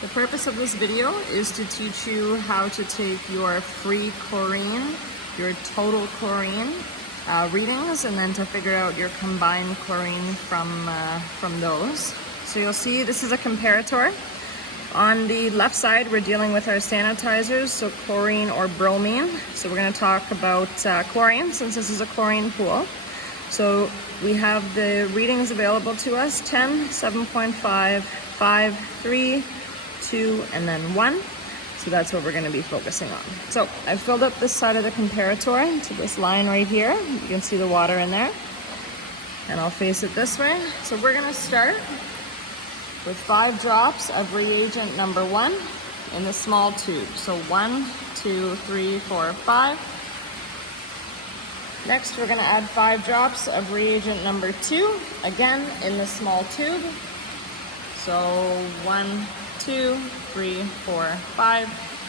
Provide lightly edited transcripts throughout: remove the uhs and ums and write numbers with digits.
The purpose of this video is to teach you how to take your free chlorine, your total chlorine readings, and then to figure out your combined chlorine from those. So you'll see this is a comparator. On the left side, we're dealing with our sanitizers, so chlorine or bromine. So we're going to talk about chlorine, since this is a chlorine pool. So we have the readings available to us: 10, 7.5, 5, 3, 2, and then 1. So that's what we're going to be focusing on. So I've filled up this side of the comparator to this line right here. You can see the water in there. And I'll face it this way. So we're going to start with 5 drops of reagent number 1 in the small tube. So 1, 2, 3, 4, 5. Next, we're going to add 5 drops of reagent number 2, again in the small tube. So 1, 2, 3, 4, 5.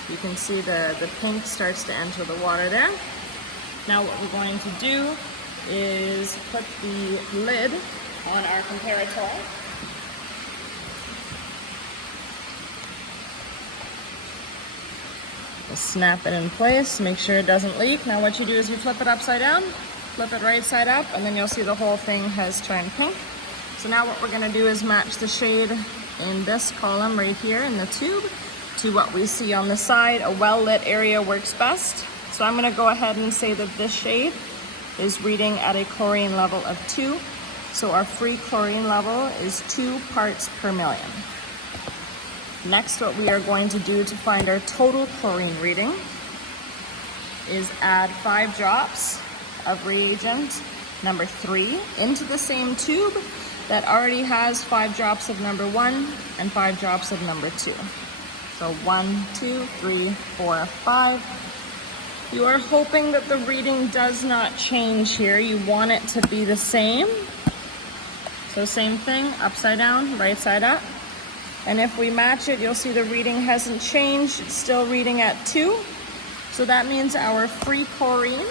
You can see the pink starts to enter the water there. Now what we're going to do is put the lid on our comparator. Just snap it in place, make sure it doesn't leak. Now what you do is you flip it upside down, flip it right side up, and then you'll see the whole thing has turned pink. So now what we're going to do is match the shade in this column right here in the tube to what we see on the side. A well-lit area works best. So I'm going to go ahead and say that this shade is reading at a chlorine level of 2. So our free chlorine level is 2 parts per million. Next, what we are going to do to find our total chlorine reading is add 5 drops of reagent number 3 into the same tube that already has 5 drops of number 1 and 5 drops of number 2. So 1, 2, 3, 4, 5. You are hoping that the reading does not change here. You want it to be the same. So same thing, upside down, right side up. And if we match it, you'll see the reading hasn't changed. It's still reading at 2. So that means our free chlorine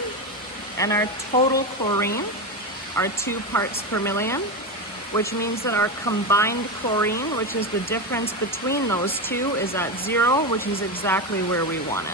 and our total chlorine are 2 parts per million, which means that our combined chlorine, which is the difference between those two, is at 0, which is exactly where we want it.